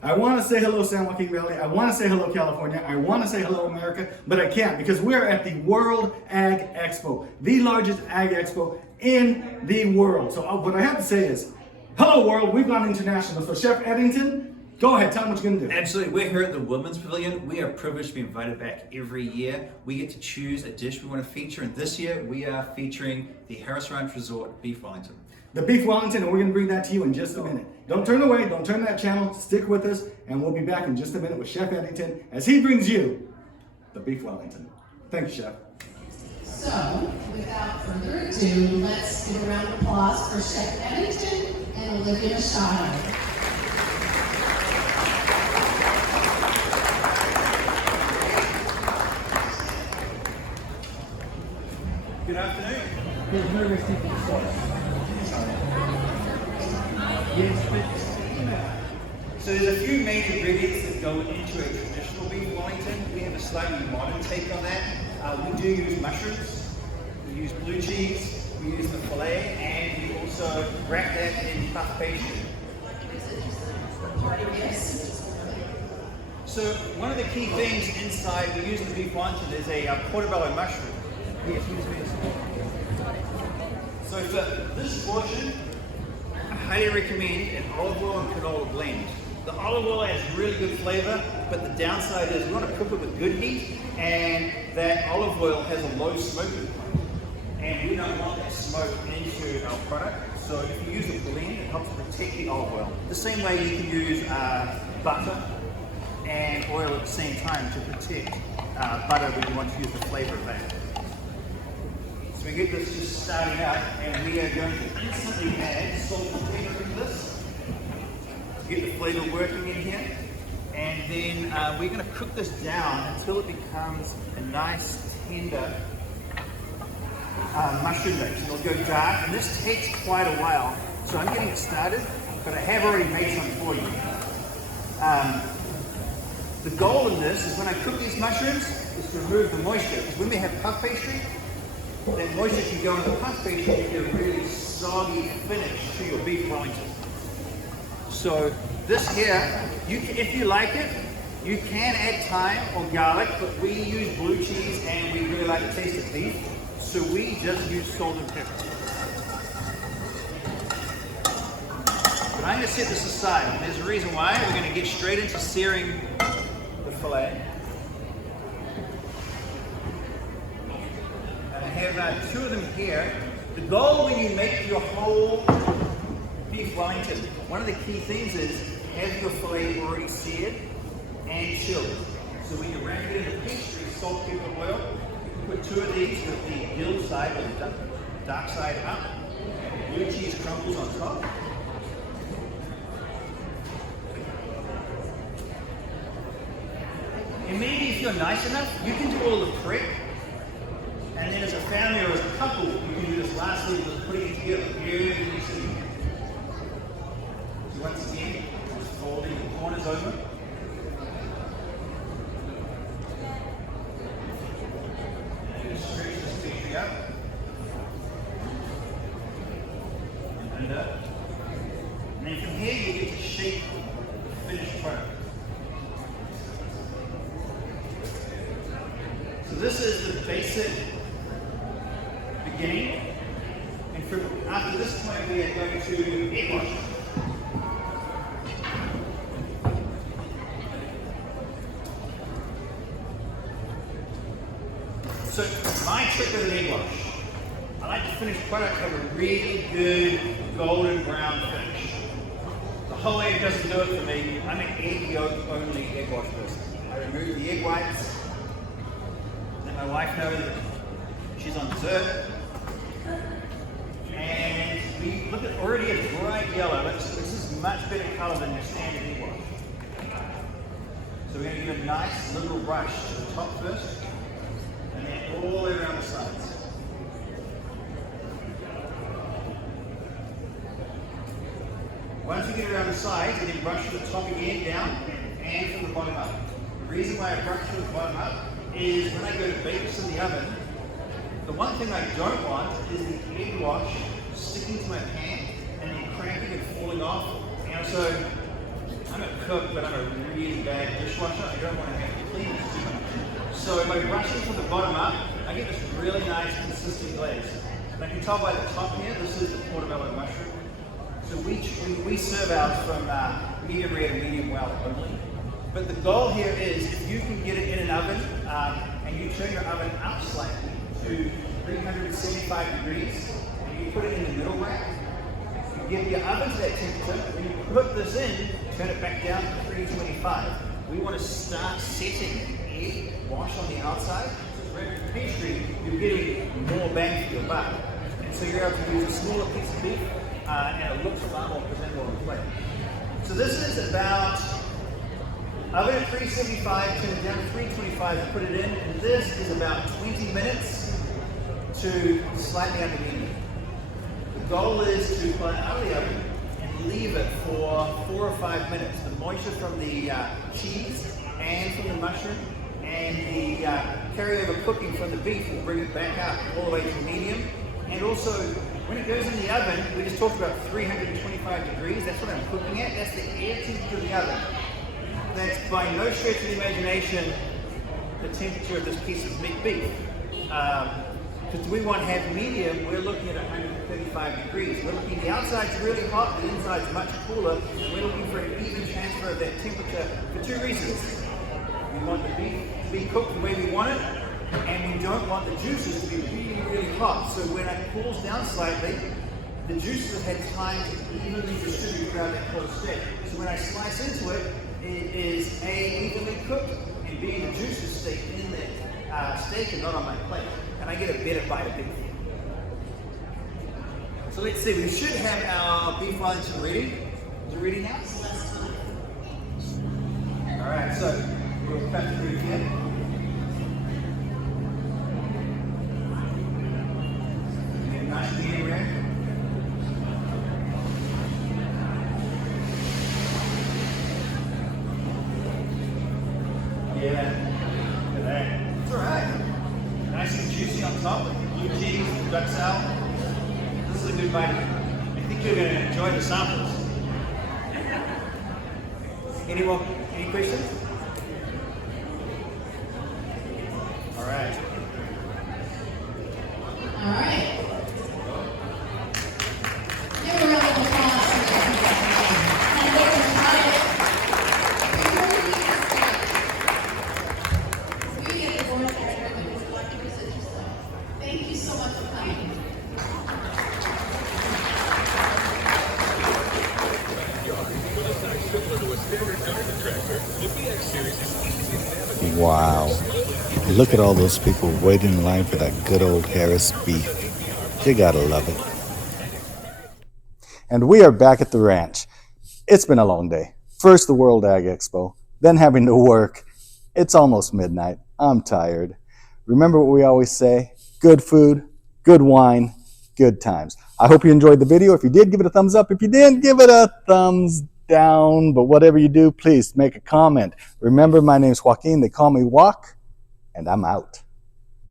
I want to say hello San Joaquin Valley, I want to say hello California, I want to say hello America, but I can't because we're at the World Ag Expo, the largest ag expo in the world. So what I have to say is, hello world, we've gone international. So Chef Eddington, go ahead, tell them what you're going to do. Absolutely. We're here at the Women's Pavilion. We are privileged to be invited back every year. We get to choose a dish we want to feature, and this year we are featuring the Harris Ranch Resort Beef Wellington. The Beef Wellington, and we're going to bring that to you in just a minute. Don't turn away, don't turn that channel, stick with us, and we'll be back in just a minute with Chef Eddington as he brings you the Beef Wellington. Thank you, Chef. So, without further ado, let's give a round of applause for Chef Wellington and Olivia Machado. Good afternoon. So there's a few main ingredients that go into a traditional beef Wellington. We have a slightly modern take on that. We do use mushrooms, we use blue cheese, we use the filet, and we also wrap that in puff pastry. So one of the key things inside we use in the beef Wellington is a portobello mushroom. Yes, so for this portion, I highly recommend an olive oil and canola blend. The olive oil has really good flavor, but the downside is we want to cook it with good heat, and that olive oil has a low smoking point. And we don't want that smoke into our product. So if you use a blend, it helps protect the olive oil. The same way you can use butter and oil at the same time to protect butter when you want to use the flavor of that. So we get this just starting out, and we are going to instantly add salt and pepper into this to get the flavor working in here. And then we're going to cook this down until it becomes a nice tender mushroom mix. And it'll go dark, and this takes quite a while. So I'm getting it started, but I have already made some for you. The goal in this is when I cook these mushrooms is to remove the moisture, because when we have puff pastry, that moisture can go into the puff pastry and get a really soggy finish to your beef Wellington. So this here, if you like it, you can add thyme or garlic, but we use blue cheese and we really like the taste of beef, so we just use salt and pepper. But I'm going to set this aside, and there's a reason why. We're going to get straight into searing the filet. I have two of them here. The goal when you make your whole beef Wellington, one of the key things is have your filet already seared and chilled. So when you wrap it in the pastry, salt, pepper, oil, you can put two of these with the gill side or the dark side up, blue cheese crumbles on top. And maybe if you're nice enough, you can do all the prep. And then as a family or as a couple, you can do this last week with putting it together really easily. So once again, just folding the corners over. And just stretch this pastry up. And under. And then from here you get to shape the finished product. So this is the basic beginning, and from after this point we are going to egg wash. So my trick with an egg wash, I like the finished product have a really good golden brown finish. The whole egg doesn't do it for me. I'm an egg yolk only egg wash person. I remove the egg whites. Let my wife know that she's on dessert. And we look at already a bright yellow. This is much better color than your standard egg wash. So we're going to give a nice liberal brush to the top first, and then all the way around the sides. Once we get around the sides, we then brush from the top again down and from the bottom up. The reason why I brush from the bottom up is when I go to bake this in the oven, the one thing I don't want is the egg wash sticking to my pan and then cracking and falling off. And so I'm I'm a cook, but I'm a really bad dishwasher. I don't want to have to clean this too much. So by brushing from the bottom up, I get this really nice consistent glaze. And I can tell by the top here, this is the portobello mushroom. So we serve ours from medium rare and medium well only. But the goal here is if you can get it in an oven and you turn your oven up slightly to 375 degrees and you put it in the middle rack, you get your oven to that temperature, when you put this in, turn it back down to 325. We want to start setting an egg wash on the outside. So for pastry, you're getting more bang for your buck. And so you're able to use a smaller piece of beef and it looks far more presentable on the plate. So this is about oven at 375, turn it down to 325 and put it in, and this is about 20 minutes to slightly under medium. The goal is to pull it out of the oven and leave it for 4 or 5 minutes. The moisture from the cheese and from the mushroom and the carryover cooking from the beef will bring it back up all the way to medium. And also, when it goes in the oven, we just talked about 325 degrees. That's what I'm cooking at. That's the air temperature of the oven. That's by no stretch of the imagination the temperature of this piece of meat beef. Because we want to have medium, we're looking at 135 degrees. We're looking, the outside's really hot, the inside's much cooler, and we're looking for an even transfer of that temperature for 2 reasons. We want the beef to be cooked the way we want it, and we don't want the juices to be really, really hot. So when it cools down slightly, the juices have had time to evenly distribute throughout that whole steak. So when I slice into it, it is A, evenly cooked, and B, the juices stay in that steak and not on my plate. And I get a better bite of beef. So let's see, we should have our beef Wellington ready. Is it ready now? Alright, so we'll cut the beef here. Nice medium rare. Yeah, look at that. It's alright. Nice and juicy on top with the blue cheese, the duck salad. This is a good bite. I think you're going to enjoy the samples. Any questions? Alright. All right. Give a round of applause for that. And they can try it. We get the board there because the electric is interesting. Thank you so much for coming. Wow. Look at all those people waiting in line for that good old Harris beef. You gotta love it. And we are back at the ranch. It's been a long day. First the World Ag Expo, then having to work. It's almost midnight. I'm tired. Remember what we always say, good food, good wine, good times. I hope you enjoyed the video. If you did, give it a thumbs up. If you didn't, give it a thumbs down. But whatever you do, please make a comment. Remember, my name's Joaquin. They call me Walk, and I'm out.